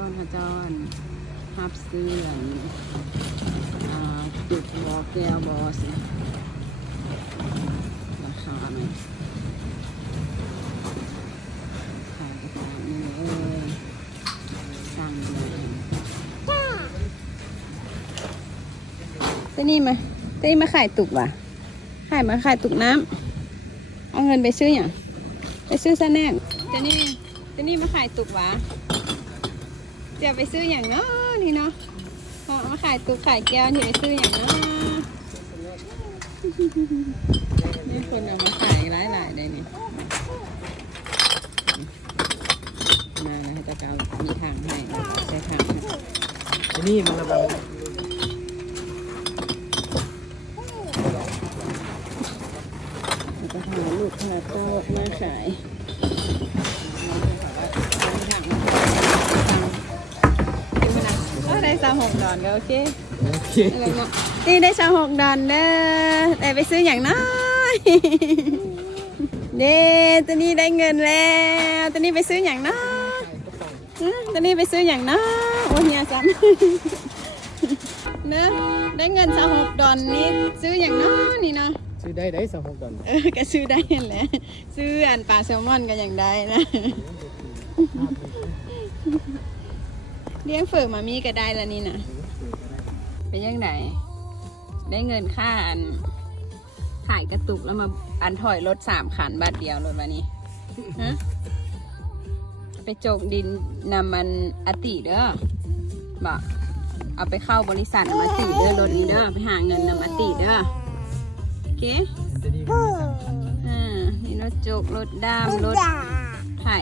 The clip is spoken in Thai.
บอนขจรฮับซื้ออย่างจุดบอแก้วบอสิราคาหน่อยขายกระต่ายนี่สั่งเลยตัวนี้มาขายตุกว่ะมาขายตุกน้ำเอาเงินไปซื้ออย่างไปซื้อซะแน่ตัวนี้มาขายตุกว่ะจะไปซื้ออย่างเนาะนี่เนาะมาขายตุกขายแก้วที่ไปซื้ออย่างเนาะนี่คนเอามาขายหลายๆได้นี่มาแล้วจะเอามีทางให้ใช้ทางให้ที่นี่มันระวังจะหาลูกค้าเต้ามาขายได้26 ดอนก็โอเคตีได้26 ดอนเด้อแต่ไปซื้ออย่างน้อยเด้ตัวนี้ได้เงินแล้วตัวนี้ไปซื้ออย่างน้อยตัวนี้ไปซื้ออย่างน้อยโอ้ยเนี่ยจันเนอะได้เงิน26 ดอนนี่ซื้ออย่างน้อยนี่เนาะซื้อได้26 ดอนก็ซื้อได้แหละซื้ออันปลาแซลมอนก็อย่างได้นะเลี้ยงเฟิร์มามีก็ได้แล้วนี่นะเป็นยังไงได้เงินค่าอันขายกระตุกแล้วมาอันถอยรถ3 คันบาทเดียวรถวันนี้ฮะไปโจกดินนำมันอติเด้อบอกเอาไปเข้าบริษัทนำอติเด้อรถนี้เด้อไปหาเงินนำอติเด้อโอเคนี่รถโจกรถดามรถไผ่